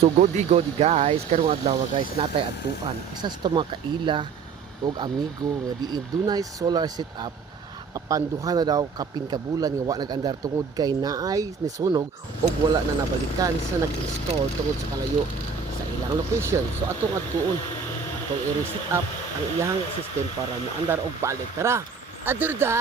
So godi guys, karong adlaw guys natay atuan. Isa sa mga kaila og amigo nga diin dunay solar setup apan duha na daw kapin kabulan nga wa nag-andar tungod kay naay ni sunog og wala na nabalikan sa nag-install tungod sa kalayo sa ilang location. So atong atuon, atong i-reset up ang iyang system para moandar og balik. Tara, adurda!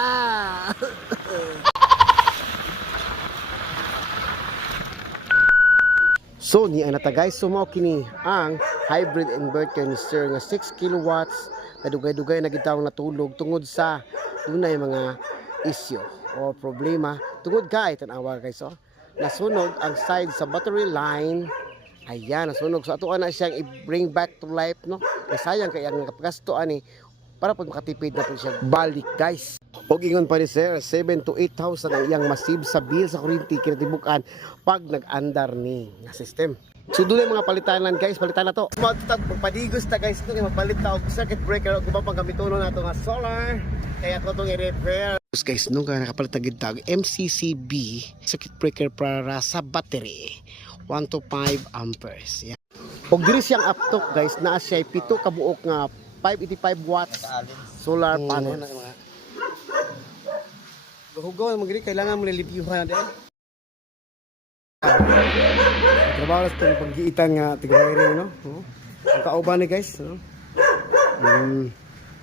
So ni anata guys, sumaw kini ang hybrid inverter ni Sir nga 6 kilowatts na dugay-dugay na gitawang natulog tungod sa dunay mga issue o problema tungod kay tanawa guys nasunog ang side sa battery line. Ayan, nasunog. So ato na siyang i-bring back to life, no? Kaya sayang kaya ang kapagasto ani para pud makatipid na pud siya balik guys. Og ingon pa ni Sir, 7 to 8,000 ang iyang masib sa bill sa kuryente kinatibukan pag nag-andar ni nga system. So doon mga palitan lang guys, palitan na to. Magpadigos ta guys, ito mapalit ta og circuit breaker og ubang panggamitono nato nga solar. Kaya to tong i-repair. Guys, nung nakapalit ta gid tag MCCB circuit breaker para sa battery 1 to 5 amperes. Yan. Og diri siyang uptok guys, naa siya 7 ka buok nga 585 watts solar panel. Hugaw magri kailangan mo nilibyuhan na din. Trabaho sa itong pag-iitan nga tiga-wiring, no? Ang kauban ni guys, no?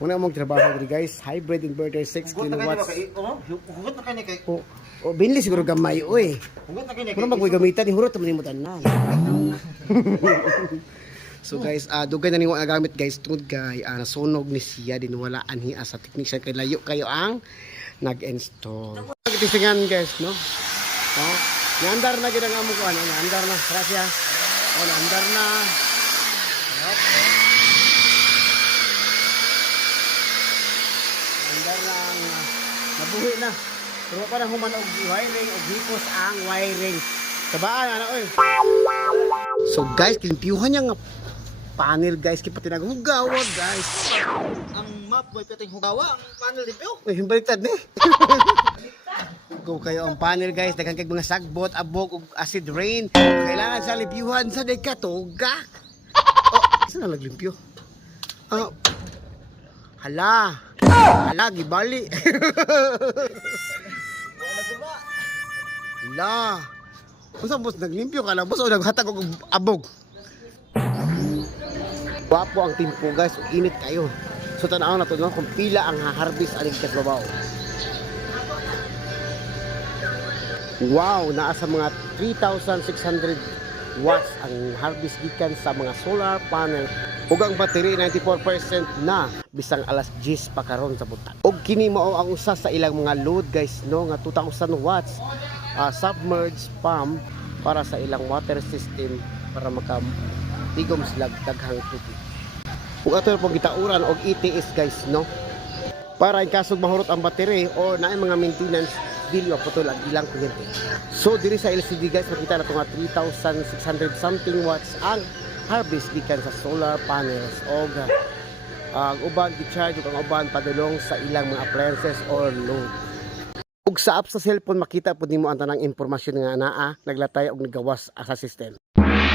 Una mong trabaho dito guys, hybrid inverter 6 kilowatts. Hugot na kayo kay. O binili siguro gamay, oy. Hugot na kayo kay. Kung magmoy gamitan, hurot naman yung tanan. So guys, dugay na niyo gamit guys, tungod kay nasunog ni siya din wala anhi sa technician kay layo kayo ang nag-install. Nagtisingan guys, no? Oh, naandar na gid ang amo ko ano, naandar na. Gracias. Oh, naandar na. Naandar na ang nabuhi na. Pero pa na human og wiring og hipos ang wiring. Tabaan ana oy. So guys, limpyuhan niya nga panel guys, kaya pati naghugawad guys. Ang map boy pating hugawa, ang panel limpyo. Uy, baliktad ni. Kung kayo ang panel guys, daghang kay mga sagbot, abog ug acid rain, kailangan sa limpyuhan sa dekatoga. Oh, saan na naglimpyo? Oh. Hala. Hala, gibali. Hala. Unsa boss naglimpyo ka lang boss o naghatag og abog? Wapo ang timpo guys, init kayo. So tanaw na to no kung pila ang harvest aning katbabaw. Wow, naa sa mga 3,600 watts ang harvest gikan sa mga solar panel. Ug ang battery 94% na bisang alas 10 pa karon sa buntag. Og kini mao ang usa sa ilang mga load guys no nga 2,000 watts submerged pump para sa ilang water system para tigom sila daghang tubig. Kung ato po gitauran og ETS guys no para in kasog mahurot ang battery o naay mga maintenance bill wa putol ang ilang kuryente. So diri sa LCD guys makita na to nga 3,600 something watts ang harvest gikan sa solar panels og ang uban gi-charge ug ang uban padulong sa ilang mga appliances or load. Ug sa app sa cellphone makita pud nimo ang tanang impormasyon nga naa naglatay og nagawas sa system.